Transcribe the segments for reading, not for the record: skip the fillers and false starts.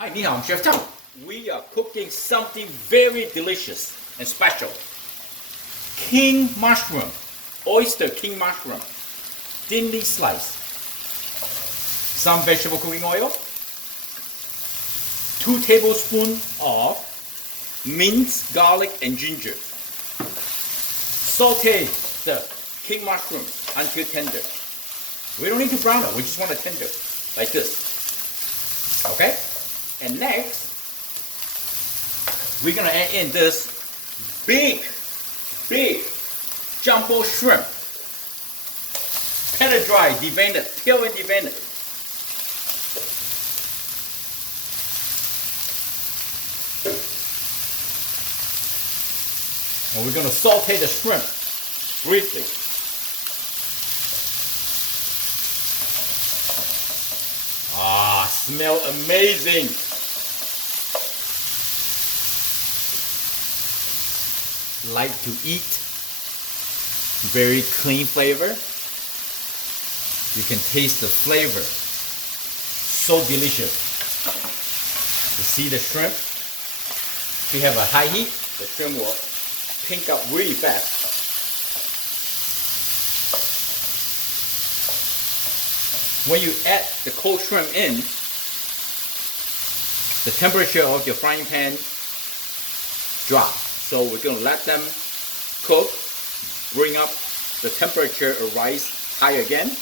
Hi, ni hao, I'm Chef Tom. We are cooking something very delicious and special. King mushroom, oyster king mushroom, thinly sliced. Some vegetable cooking oil, 2 tablespoons of minced garlic and ginger. Saute the king mushroom until tender. We don't need to brown it, we just want it tender, like this. Okay? And next, we're gonna add in this big jumbo shrimp. Pet it dry, devein it, peel and devein it. And we're gonna saute the shrimp briefly. Ah, smell amazing. Like to eat, very clean flavor. You can taste the flavor, so delicious. You see the shrimp? If you have a high heat, the shrimp will pink up really fast. When you add the cold shrimp in, the temperature of your frying pan drops. So we're going to let them cook, bring up the temperature of rice high again.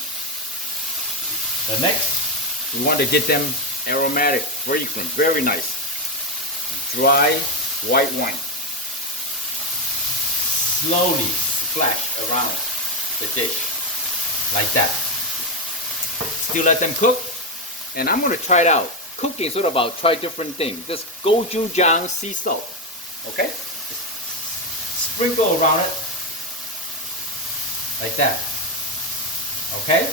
The next, we want to get them aromatic, fragrant, very nice. Dry white wine. Slowly splash around the dish, like that. Still let them cook, and I'm going to try it out. Cooking is sort of about try different things. This gochujang sea salt, okay? Sprinkle around it like that, okay?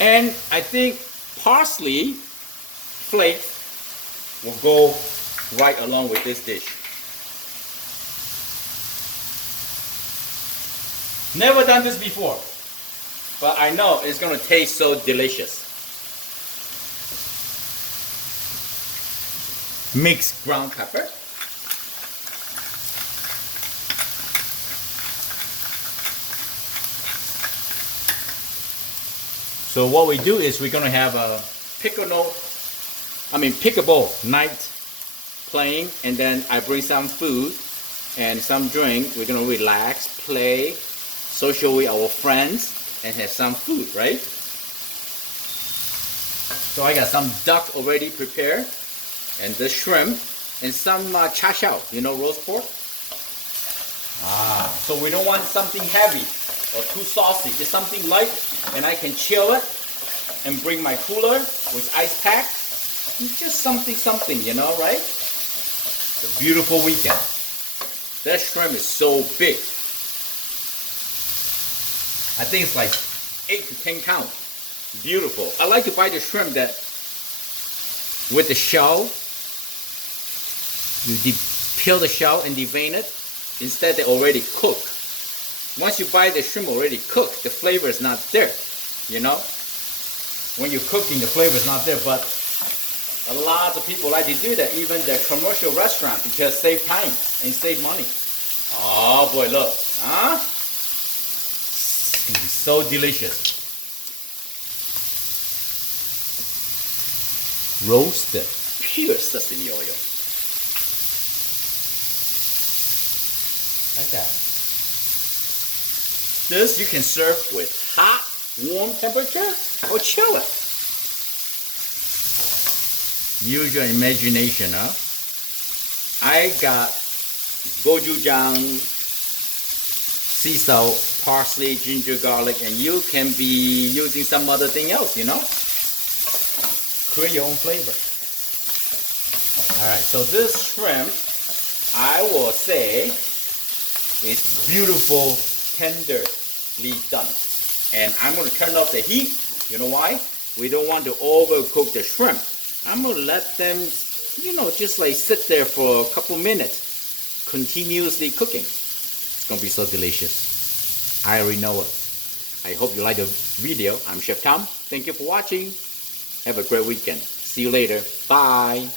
And I think parsley flakes will go right along with this dish. Never done this before, but I know it's going to taste so delicious. Mix ground pepper. So what we do is we're going to have a pickleball night playing, and then I bring some food and some drink. We're going to relax, play, social with our friends, and have some food, right? So I got some duck already prepared, and the shrimp, and some cha shao, roast pork. So we don't want something heavy or too saucy, just something light, and I can chill it and bring my cooler with ice pack. Just something, right? It's a beautiful weekend. That shrimp is so big. I think it's like 8 to 10 count. Beautiful. I like to buy the shrimp that with the shell, you peel the shell and devein it. Instead, they already cooked. Once you buy the shrimp already cooked, the flavor is not there, When you're cooking, the flavor is not there, but a lot of people like to do that, even the commercial restaurant, because save time and save money. Oh boy, look, huh? It's gonna be so delicious. Roasted, pure sesame oil. Like that. This you can serve with hot, warm temperature or chill it. Use your imagination, huh? I got gochujang, sea salt, parsley, ginger, garlic, and you can be using some other thing else, Create your own flavor. Alright, so this shrimp, I will say, is beautiful, tenderly done. And I'm going to turn off the heat. You know why? We don't want to overcook the shrimp. I'm going to let them, just like sit there for a couple minutes, continuously cooking. It's going to be so delicious. I already know it. I hope you like the video. I'm Chef Tom. Thank you for watching. Have a great weekend. See you later. Bye.